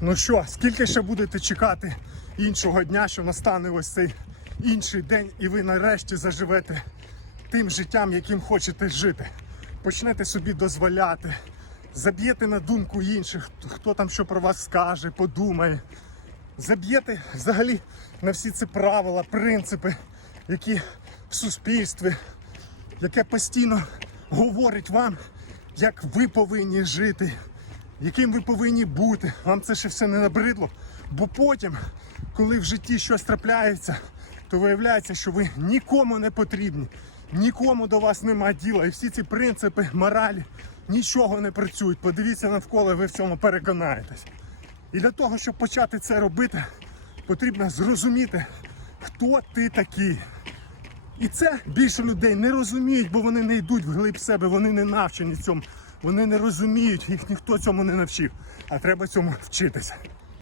Ну що, скільки ще будете чекати іншого дня, що настане ось цей інший день, і ви нарешті заживете тим життям, яким хочете жити. Почнете собі дозволяти, заб'єте на думку інших, хто там що про вас скаже, подумає. Заб'єте взагалі на всі ці правила, принципи, які в суспільстві, яке постійно говорить вам, як ви повинні жити, яким ви повинні бути. Вам це ще все не набридло. Бо потім, коли в житті щось трапляється, то виявляється, що ви нікому не потрібні, нікому до вас нема діла. І всі ці принципи, моралі нічого не працюють. Подивіться навколо, ви в цьому переконаєтесь. І для того, щоб почати це робити, потрібно зрозуміти, хто ти такий. І це більше людей не розуміють, бо вони не йдуть вглиб себе, вони не навчені цьому, вони не розуміють, їх ніхто цьому не навчив. А треба цьому вчитися.